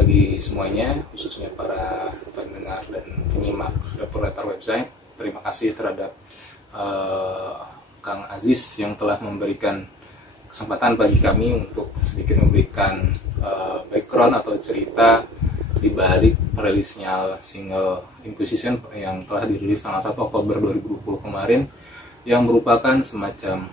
bagi semuanya, khususnya para pendengar dan penyimak Reporter Website. Terima kasih terhadap Kang Aziz yang telah memberikan kesempatan bagi kami untuk sedikit memberikan background atau cerita di balik rilisnya single Inquisition yang telah dirilis tanggal 1 Oktober 2020 kemarin, yang merupakan semacam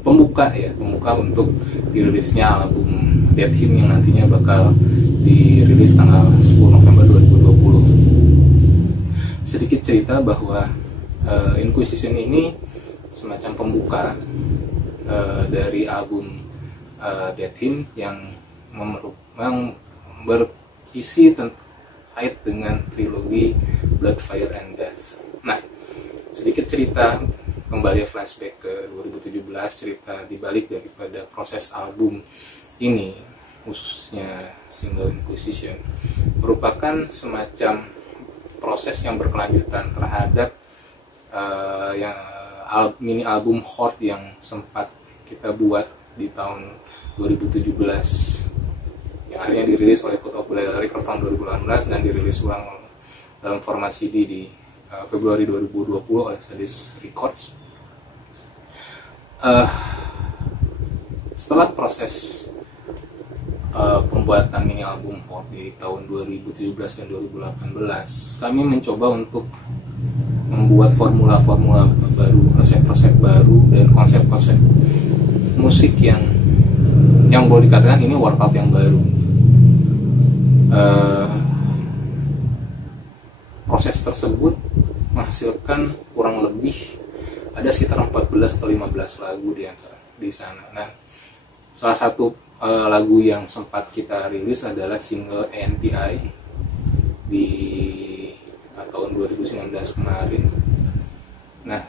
pembuka untuk dirilisnya album Dead Hymn yang nantinya bakal dirilis tanggal 10 November 2020. Sedikit cerita bahwa Inquisition ini semacam pembuka dari album Dead Hymn yang berisi terkait dengan trilogi Blood, Fire, and Death. Nah, sedikit cerita kembali flashback ke 2017, cerita dibalik daripada proses album ini, khususnya single Inquisition, merupakan semacam proses yang berkelanjutan terhadap mini album Horde yang sempat kita buat di tahun 2017, yang akhirnya dirilis oleh Cult of Blair Records tahun 2018 dan dirilis ulang dalam format CD di Februari 2020 oleh Sadis Records. Setelah proses pembuatan mini album Horde di tahun 2017 dan 2018, kami mencoba untuk membuat formula-formula baru, resep-resep baru, dan konsep-konsep musik yang boleh dikatakan ini workout yang baru. Proses tersebut menghasilkan kurang lebih ada sekitar 14 atau 15 lagu di sana. Nah, salah satu lagu yang sempat kita rilis adalah single ANTI di tahun 2019 kemarin. Nah,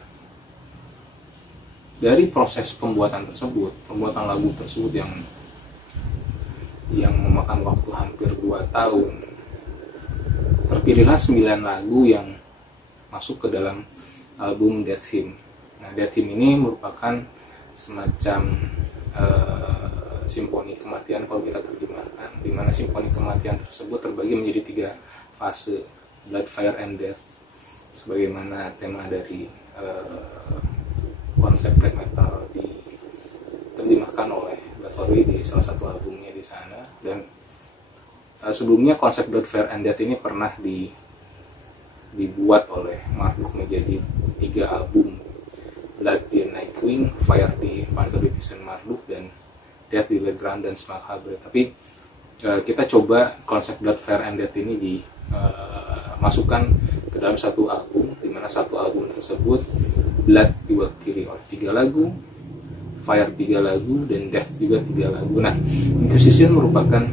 dari proses pembuatan lagu tersebut yang memakan waktu hampir 2 tahun, terpilihlah 9 lagu yang masuk ke dalam album Dead Hymn. Nah, Dead Hymn ini merupakan semacam simfoni kematian kalau kita terjemahkan, di mana simfoni kematian tersebut terbagi menjadi 3 fase, Blood, Fire, and Death, sebagaimana tema dari konsep black metal diterjemahkan oleh Bathory di salah satu albumnya di sana. Dan sebelumnya konsep Blood, Fire, and Death ini pernah dibuat oleh Marduk menjadi 3 album, Blood di Nightwing, Fire di Panzer Division Marduk, dan Death di Legrand dan Smack Hybrid. Tapi kita coba konsep Blood, Fire, and Death ini dimasukkan ke dalam satu album, di mana satu album tersebut Blood diwakili oleh 3 lagu, Fire 3 lagu, dan Death juga 3 lagu. Nah, Inquisition merupakan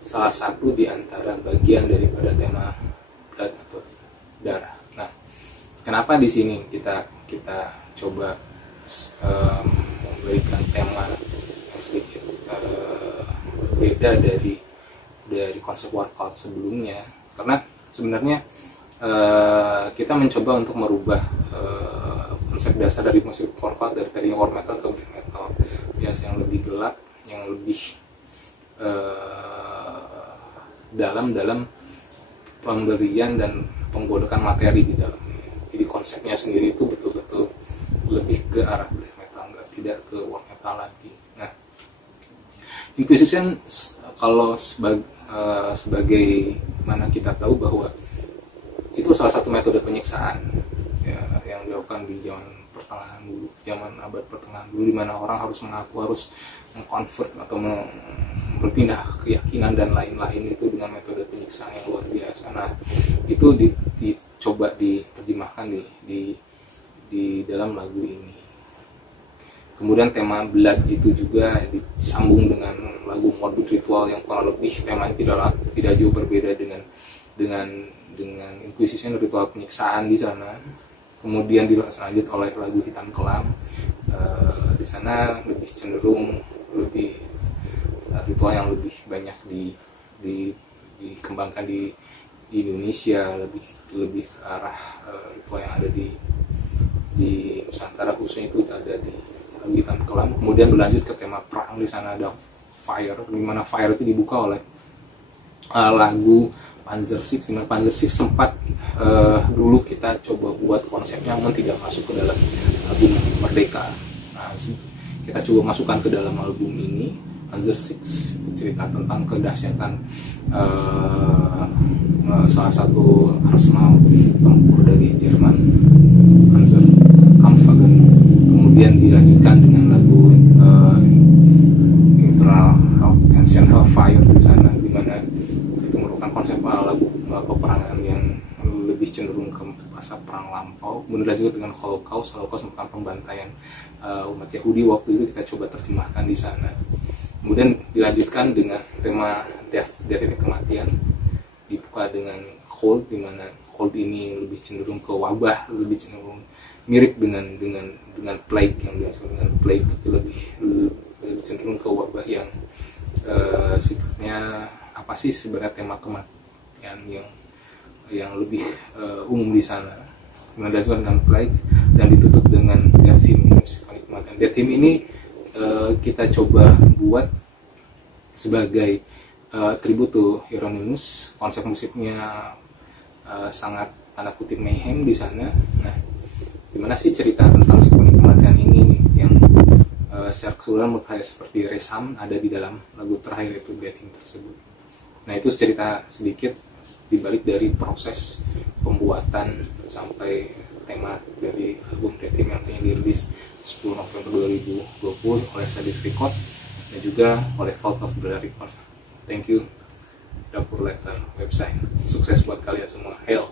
salah satu di antara bagian daripada tema Blood atau darah. Nah, kenapa di sini kita coba memberikan tema yang sedikit berbeda dari konsep workout sebelumnya? Karena sebenarnya kita mencoba untuk merubah konsep dasar dari musik workout dari tadinya war metal ke black metal, yang lebih gelap, yang lebih dalam pemberian dan penggodokan materi di dalamnya. Jadi konsepnya sendiri itu betul-betul lebih ke arah black metal, tidak ke war metal lagi. Nah, Inquisition kalau sebagai mana kita tahu bahwa itu salah satu metode penyiksaan ya, yang dilakukan di zaman abad pertengahan dulu, di mana orang harus mengkonvert atau berpindah keyakinan dan lain-lain itu dengan metode penyiksaan yang luar biasa. Nah, itu dicoba diterjemahkan di dalam lagu ini. Kemudian tema Blood itu juga disambung dengan lagu Morbid Ritual yang kurang lebih temanya tidak jauh berbeda dengan Inquisition, ritual penyiksaan di sana. Kemudian dilanjut oleh lagu Hitam Kelam. Di sana lebih cenderung ritual yang lebih banyak dikembangkan di Indonesia, lebih ke arah ritual yang ada di Nusantara, khususnya itu ada di lagu hitam kelam. Kemudian berlanjut ke tema perang, di sana ada Fire, di mana Fire itu dibuka oleh lagu Panzer VI, di mana Panzer VI sempat dulu kita coba buat konsepnya namun tidak masuk ke dalam album Merdeka. Nah, kita coba masukkan ke dalam album ini. Panzer VI cerita tentang kedahsyatan salah satu arsenal tempur dari Jerman, Panzer Kampfwagen. Kemudian dilanjutkan dengan lagu Internal Ancient Hellfire di sana, di mana itu merupakan konsep lagu peperangan yang lebih cenderung ke masa perang lampau. Kemudian juga dengan Holocaust merupakan pembantaian umat Yahudi waktu itu, kita coba terjemahkan di sana. Kemudian dilanjutkan dengan tema death itu kematian, dibuka dengan Cold, di mana Cold ini lebih cenderung ke wabah, lebih cenderung mirip dengan plague, yang dimaksud dengan plague, tapi lebih cenderung ke wabah yang sifatnya apa sih sebenarnya tema kematian yang lebih umum di sana. Kemudian dilanjutkan dengan plague dan ditutup dengan Death Hymn, kematian. Death Hymn ini kita coba buat sebagai tribute to Hieronymus. Konsep musiknya sangat tanda kutip mayhem di sana. Nah, gimana sih cerita tentang simfoni kematian ini yang secara keseluruhan kayak seperti Resam ada di dalam lagu terakhir itu, Death Hymn tersebut. Nah, itu cerita sedikit dibalik dari proses pembuatan sampai tema dari album Death Hymn yang telah dirilis 10 November 2020 oleh Sadis Record dan juga oleh Cult of Bella Records. Thank you, Dapur Letter website. Sukses buat kalian semua. Hail!